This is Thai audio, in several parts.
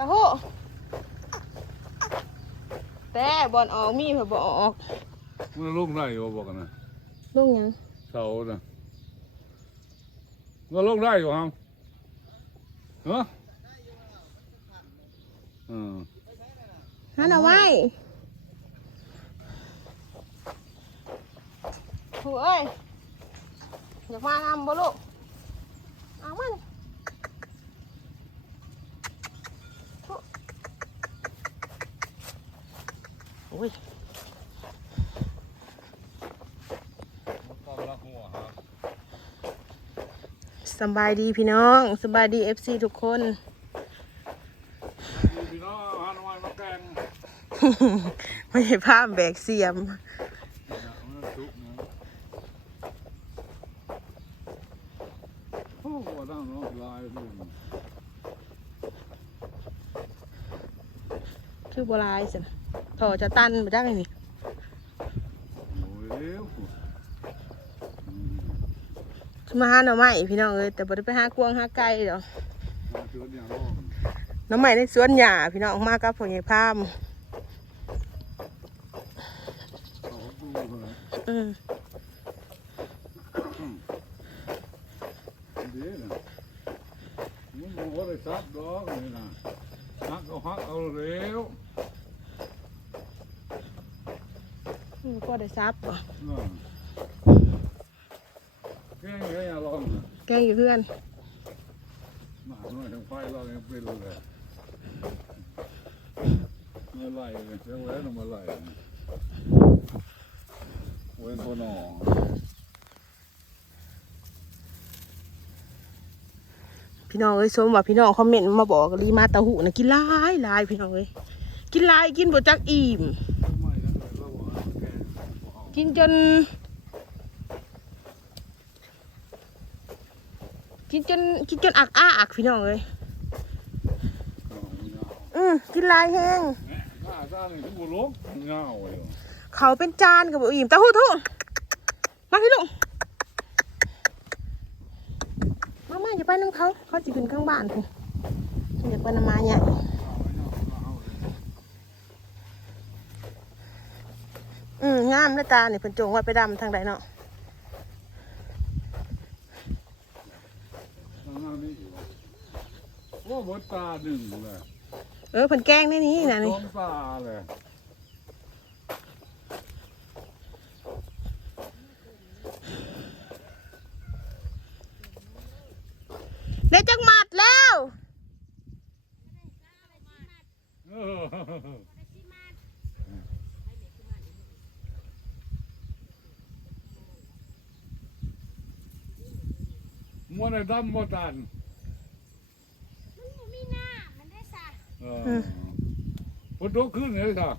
ตะโหแต่บอลออกมีเผื่อบออกมันลงได้อยู่บอกกันนะลุงหยังเสาน่ะมันลงได้อยู่ครับเนาะอืมฮันเอาไว้โอ้ยอยากมาทำบ่ลูกเอามันโอ้ย ความรักหัวครับ สำบายดีพี่น้องสำบายดีเอฟซีทุกคนพี่น้องฮันไว้มาแกงไม่ใช่ภาพแบกเสียมมันสุกนะโอ้โหตั้งน้องลายดูคือโบราณสินะถอจะตันมาจากไงนี่โอ้ยเร็วอืมคือ มาหาหน่อไม้พี่น้องเอ้ยแต่บ่ได้ไปหากวางหาไก่ดอกมาเจอเนี่ยร้องหน่อไม้ในสวนหญ้าพี่น้องมากับพ่อใหญ่พามเขาดูเลยอืมเดี๋ยวนะมึงบอกว่าได้ซับดอกนี่นะฮักเอาฮักเอาเร็วอืมก็ได้ซับบ่น่ะ แกงแค่ยาลองนะแกงอยู่เพื่อนหมาหน่อยทางไฟเรายังเป็นเลยมาไหลเลยเจ้าแหวนเอามาไหลเว้นคนหนอพี่น้องเอ้ยสมว่าพี่น้องคอมเมนต์มาบอกรีมาตะหูนะกินหลายหลายพี่น้องเอ้ยกินหลายกินบ่จักอิ่มไม่แล้วเลยเราบอกว่าแกงกินจน กินจนกินจนอักอ้าอักพี่น้องเอ้ยเอาเงาอืมกินหลายแห้งแม่หน้าจ้าหนึ่งถึงบุลกเงาอยู่เขาเป็นจานกับบ่อิ่มตะหูทุมาพี่ลุงมามาอย่าไปน้ำเขาเขาจะขึ้นข้างบ้านพุ่นอย่าไปน้ำมาเนี่ยอืมงามเลยตาเนี่ยเพิ่นจงไว้ไปดำทางใดเนาะ ทางหน้านี่ว่าบดตาหนึ่งเลยเออเพิ่นแกล้งในนี้นะนี่สองตาเลยได้จักหมัดแล้ว เออ มัวในดำมัวตันมันบ่มีหน้ามันได้ซะเออพอโตขึ้นเลยค่ะ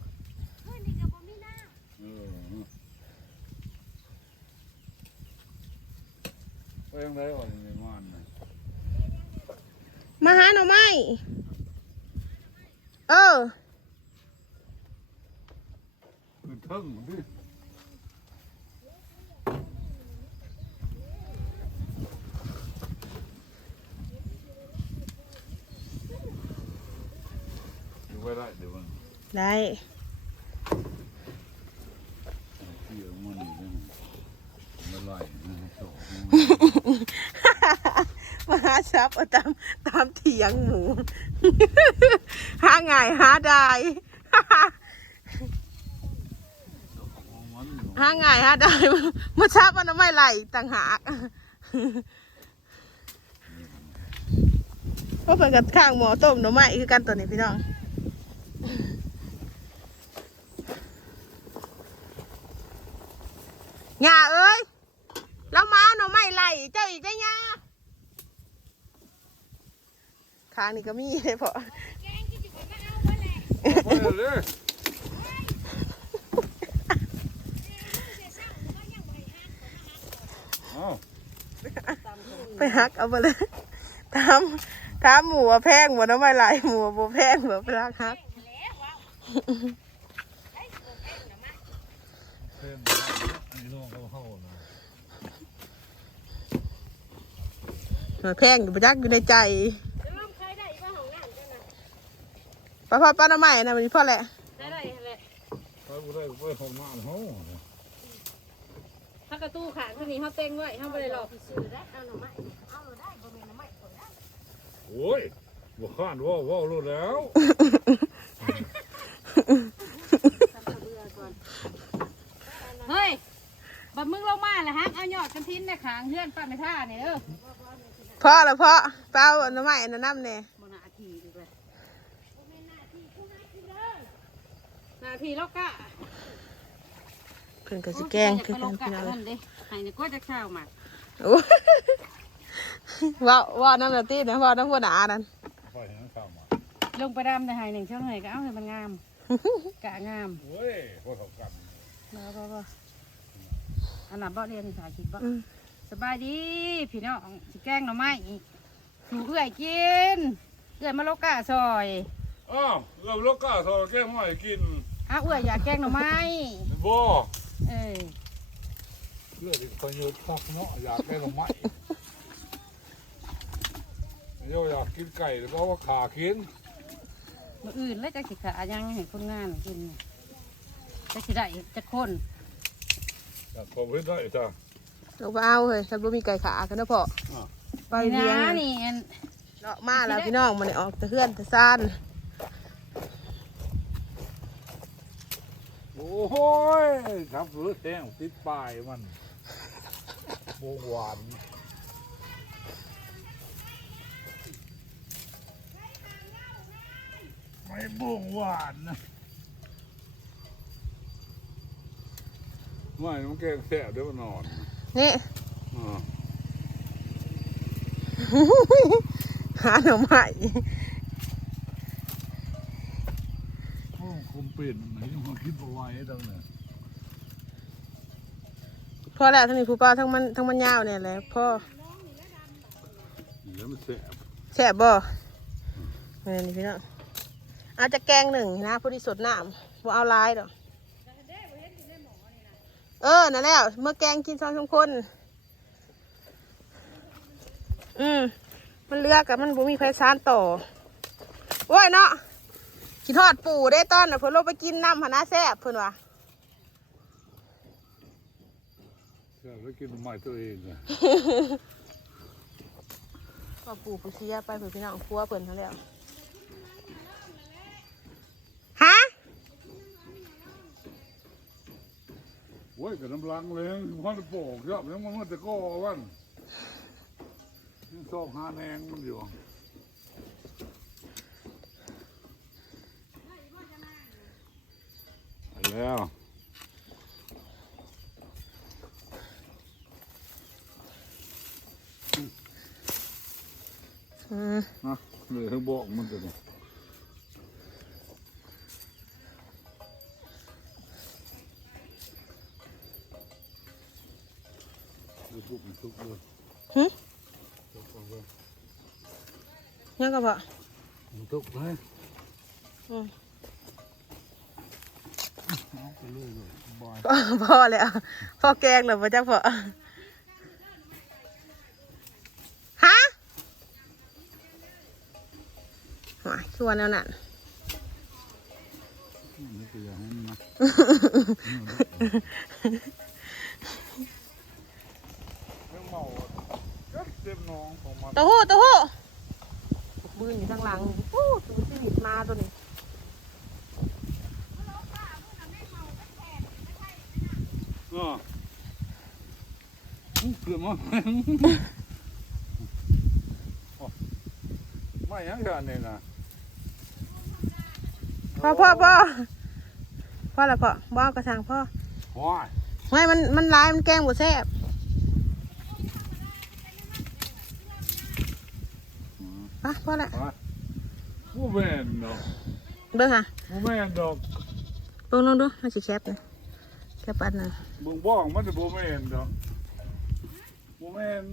เพื่อนนี่ก็บ่มีหน้าเออไปยังไงอ่อนในมันน่ะมาหาหน่อไม้เออ คือเทิงดิ ไว้ได้เดี๋ยวมันได้เกี่ยวมันนี่นะมันไหลนะโซ่มาหาซับเอาตามตามเถียงหมู หาง่ายหาได้มันหาง่ายหาได้มาซับเอาหน่อไม้ไหลต่างหากเพราะเพิ่นกับข้างหมอต้มหน่อไม้คือกันตัวนี้พี่น้อง หญ้าเอ้ยแล้วมาเอาหน่อไม้ไหลเจ้าอีกได้หญ้าข้างนี้ก็มีเลยพอไปฮักเอาไปเลยถามถามหมูว่าแพงหมูน้ำไม่ไหลหมูว่าบ่แพงหมูไปรักฮักแล้วว้าวได้บ่แพงน่มาเส้นอันนี้น้องเขาเข้านะหมูแพงอยู่ประจักอยู่ในใจลืมเคยได้ว่าห้องน้ำจังน่ะป้าพ่อป้าหน้าใหม่นะวันนี้พ่อแหละได้ได้แหละไปบ่ได้ไปห้องน้ำเฮาถ้ากระตู้ขาดเท่านี้เขาเต็งไว้เขาไม่ได้หลอกซื้อได้เอาหน่อไม้เอาได้บ่แม่นหน่อไม้คนได้โอ้ยบ่ข้านว่าว่ารู้แล้ว เฮ้ย บัดมึงลงมาแล้วฮะเอายอดกันทิ้นในขางเฮือนป้าไม่ท่าเนี่ยเออพ่อละพ่อเป้าหน้าใหม่นะน้ำเนี่ยบนาทีดูเลยนาทีแล้วก็เพิ่นก็สิแกล้งคือกันกัพี่นน้องนั่นเด้ให้เนี่ยก็จะเข้ามาโอ้ยว่าว่าน้ำละตีนะว่าน้ำหัวหนานั่นไปหยังข้าวมาลงไปดำในหายหนึ่งช่องไหนก็เอาให้มันงามกะงามโอ้ยบ่เท่ากันบ่บ่บ่ อันนั้นบ่เรียนสายคิดบ่อืม สบายดี พี่น้องสิแกล้งหน่อไม้ถูเอื้อยกินเอื้อยมาโลกาซอยอ้าวเราลูกก้าสอแก้มให้กินอ้าวเอื้อยอยากแกล้งหน่อไม้บ่เออเลือดอีกคนอยู่คักเนาะอยากได้ลงไม้โยอยากกินไก่หรือว่าขากินมื้ออื่นแล้วจะสิขายังให้คนงานกินจะสิได้จะคน อยากพอเพิ่นได้จ้ะเราไปเอาเฮ้ยฉันบ่มีไก่ขากันนะพ่ออ่าไปเลี้ยงนะนี่อันเนาะมาแล้วพี่น้องมันได้ออกแต่เฮือนแต่ซ่านโอ้ยครับหรือแท่งติดป้ายมันโบหวานไม่บ่งหวานนะ ไม่มันแกงแสบเดี๋ยวมันนอนนี่ อ่าหาหน่อไม้โอ้คมเป็นไหนมาคิดเอาไว้ตั้งเนี่ยพอแล้วทั้งนี้ผู้เป้าทั้งมันทั้งมันยาวเนี่ยแหละพ่อเดี๋ยวมันแสบแซ่บบ่เออนี่พี่น้องเอาจะแกงหนึ่งนะพอดีสดน้ำว่าเอาหลายดอก เออ นั่นแล้ว เมื่อแกงกินสองสามคน อืม มันเลือกกับมันบ่มีไฟซานต่อ โอ้ยเนาะกินทอดปูได้ตอนน่ะเพิ่นลงไปกินน้ำหนนาแซ่บเพิ่นว่าแสบแล้วกินใหม่ตัวเองอะก็ปูปูเสียไปเพิ่นพี่น้องพัวเพิ่นทั้งแล้วฮะ ว้ยกับน้ำลังเลยมันโปกยอบยังมันจะก้อวันยังซอกหาแนงมันอยู่ไปแล้ว อืม นะเลยให้บอกมันจะเนี่ย ดูทุกมันทุกเลยหึทุกเอาเลยยังก็พอมันทุกเลยอืมเอาไปเลยเลยบายพ่อพ่อแล้วพ่อแกงเหรอพ่อจ้าพ่อฮะหวายคือวันนั้นน่ะนี่คืออย่างนั้นนะเรื่องเมา ก็เต็มน้องของมันเต้าหู้เต้าหู้มืออยู่ข้างหลังโอ้ตัวชีวิตมาตัวนี้อ่าเกือบมาไม่ยังกันเนี่ยนะพ่อพ่อพ่อพ่อละพ่อบ้ากระชังพ่อว้ายไม่มันมันลายมันแกงบ่แซ่บ ไปพ่อละไปผู้แม่นดอกเบิ่งค่ะผู้แม่นดอกเบิ่งลองดูมาสิแคบนะแคบปันนะบึงบ้องมันจะผู้แม่นดอกผู้แม่น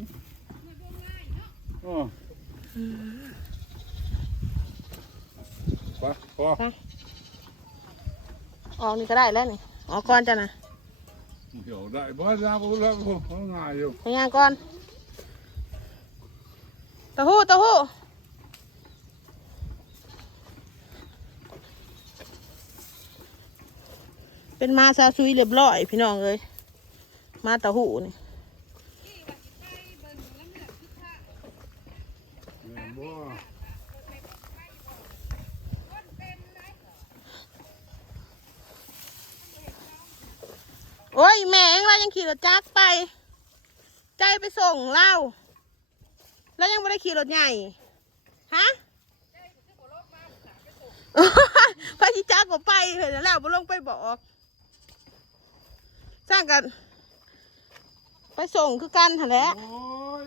เออไปพอออกนี่ก็ได้แล้วนี่ออกก่อนจ้ะนะเดี๋ยวได้บ้านยาบุแล้วผมง่ายอยู่ไปย่างก่อนเต้าหู้เต้าหู้ เป็นมาซาซุยเรียบร้อยพี่น้องเอ้ยมาเตาหูนี่แม่นบ่โอ้ยแม่เองเรายังขี่รถจักรไป ใจไปส่งเล่าแล้วยังไม่ได้ขี่รถใหญ่ ฮะพระชิจักรก็ไปเห็นแล้วบ่ลงไปบอก สร้างกัน ไปส่งคือกันหั่นแหละโอ้ย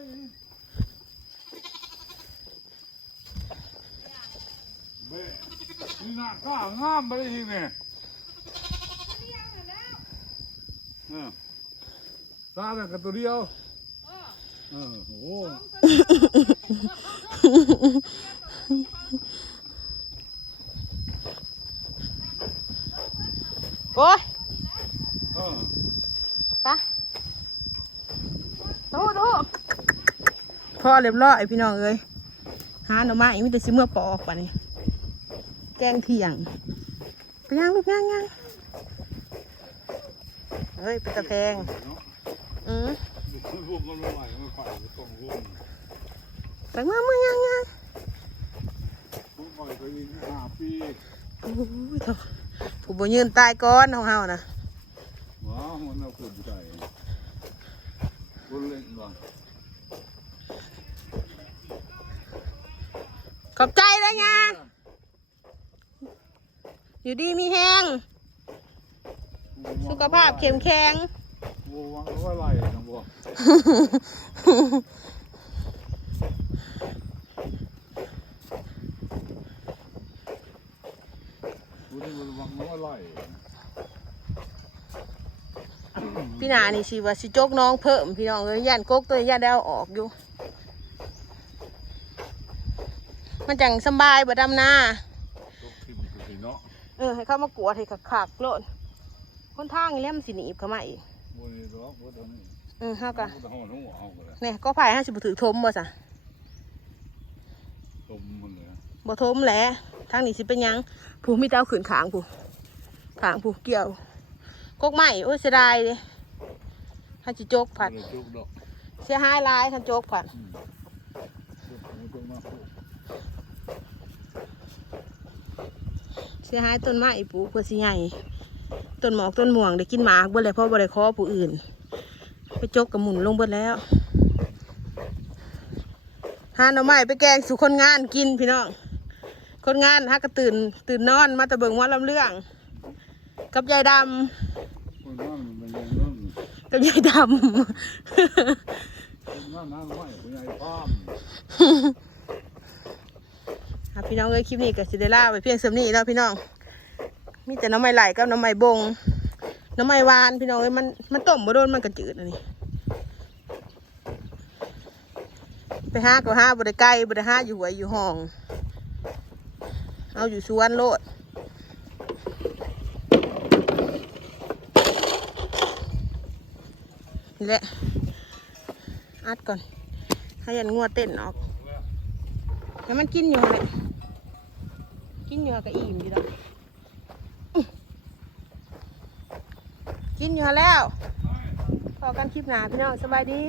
เบ้นี่น่าก้างามไปอีกเนี่ยเออตาแต่กับตัวเดียวเออโอ้โอ้ย เออ ไปดูดูพ่อเรียบร้อยพี่น้องเอ้ยหาหน่อไม้มีแต่สิเมื่อปอกป่ะนี่แกงเที่ยงไปย่างลูกย่างย่างเฮ้ยเป็นตะแพงอือรวมกันไม่ไหวไม่ไปต้องมาเมื่อย่างย่างผู้บ่ยืนตายก่อนของเฮานะ ว้าวมันเอาขึ้นใจคนเล่นก่อน ขอบใจเลยไงอยู่ดีมีแห้ง สุขภาพเข้มแข็งบัววังว่าไรนะบัวบัวนี่บัววังว่าไรพี่นานี่สิว่าสิจกน้องเพิ่มพี่น้องเอ้ยย่านกกตัวนี้ย่านได้เอาออกอยู่ มันจังสำบายบ่ดำนาตกทิมคือสิเนาะเออให้เข้ามากวดให้คักๆโลดคนทางนี่แหล้วมันสิหนีบเข้ามาอีกบัวนี่ดอกบัวตัวนี้เออเฮาก็บัวหัวหัวเอาไปเลยเนี่ยก็ไผ่ห้าสิบถือทมบ่ซะต้มมันเลยบ่ทมแหละทางนี้สิเป็นหยังผู้มีแต่เอาขืนขางผู้ขางผู้เกี่ยวกกไม้โอ้ยเสียดายเลยถ้าจิโจกผัดเลยจุกดอกเสียหายหลายถ้าโจกผัด จุกมันต้องมาปลูก เสียหายต้นไม้ปลูกเพื่อสิใหญ่ต้นหมอกต้นม่วงได้กินหมากเบิดเลยเพราะบ่ได้ขอผู้อื่น ไปจกกับหมุนลงเบิดแล้วหาหน่อไม้ไปแกงสู่คนงานกินพี่น้องคนงานฮักก็ตื่น ตื่นนอนมาแตะเบิงว่าลำเรื่อง กับยายดคนนั่นมันยังนั่นำกับยายดคนนั่นนั่นไม่คนใหญ่ป้ามำอะ พี่น้องเอ้ยคลิปนี้ก็สิได้ลาไปเพียงเสำนี้แล้วพี่น้อง มีแต่น้ำไม้ไหลกับน้ำไม้บง น้ำไม้หวานพี่น้องเอ้ยมันมันต้มบ่โดนมันก็จืดอันนี้ ไปห้าก็ห้าบ่ได้ไกลบ่ได้าอยู่หวยอยู่ห้อง เอาอยู่สวนโลดนี่แหละอัดก่อนให้ยันงัวเต้นออกให้มันกินอยู่หั่นแหละ กินอยู่ก็อิ่มอยู่แล้วอื้อกินอยู่แล้วพอกันคลิปหนาพี่น้องสบายดี